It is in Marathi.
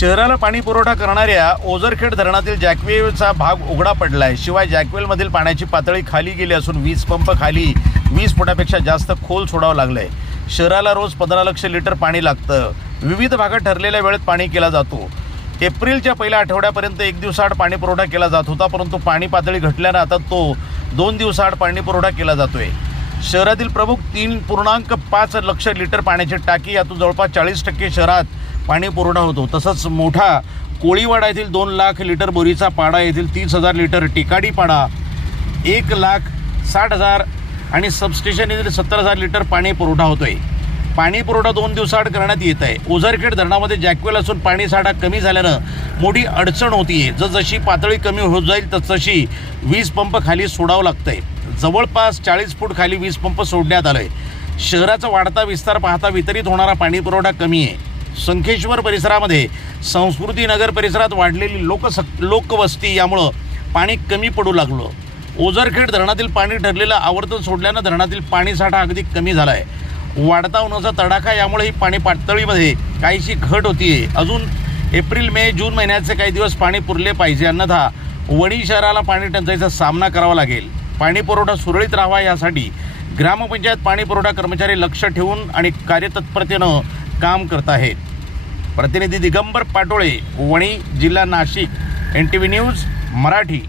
शहराला पाणी पुरवठा करणाऱ्या ओझरखेड धरणातील जॅकवेलचा भाग उघडा पडला आहे। शिवाय जॅकवेलमधील पाण्याची पातळी खाली गेली असून वीज पंप खाली 20 फुटापेक्षा जास्त खोल सोडावं लागलंय। शहराला रोज 15 लाख लिटर पाणी लागतं। विविध भागात ठरलेल्या वेळेत पाणी केला जातो। एप्रिलच्या पहिल्या आठवड्यापर्यंत 1 दिवसाआड पाणी पुरवठा केला जात होता, परंतु पाणी पातळी घटल्यानं आता तो 2 दिवसाआड पाणी पुरवठा केला जातोय। शहरातील प्रमुख 3.5 लाख लिटर पाण्याची टाकी, यातून जवळपास 40% शहरात पाणी पुरवठा होतो। तसंच मोठा कोळीवाडा येथील 2 लाख लिटर बोरीचा पाडा येथील 30,000 लिटर, टिकाडी पाडा 1,60,000 आणि सबस्टेशन येथील 70,000 लिटर पाणी पुरवठा होतोय। पाणी पुरवठा 2 दिवसाआड करण्यात येत आहे। ओझरखेड धरणामध्ये जॅकवेल असून पाणी साठा कमी झाल्यानं मोठी अडचण होतीये। जसजशी पातळी कमी होत जाईल तसतशी वीज पंप खाली सोडावं लागतंय। जवळपास 40 फूट खाली वीज पंप सोडण्यात आलंय। शहराचा वाढता विस्तार पाहता वितरित होणारा पाणी पुरवठा कमी आहे। संखेश्वर परिसरामध्ये संस्कृती नगर परिसरात वाढलेली लोकवस्ती यामुळं पाणी कमी पडू लागलं। ओझरखेड धरणातील पाणी ठरलेलं आवर्तन सोडल्यानं धरणातील पाणी साठा अगदी कमी झाला आहे। वाढता उन्हाचा तडाखा यामुळे ही पाणी पातळीमध्ये काहीशी घट होतीये। अजून एप्रिल मे जून महिन्याचे काही दिवस पाणी पुरले पाहिजे, अन्यथा वणी शहराला पाणी टंचाईचा सामना करावा लागेल। पाणी पुरवठा सुरळीत राहावा यासाठी ग्रामपंचायत पाणी पुरवठा कर्मचारी लक्ष ठेवून आणि कार्यतत्परतेनं काम करत आहेत। प्रतिनिधी दिगंबर पाटोळे, वणी, जिल्हा नाशिक, NTV न्यूज मराठी।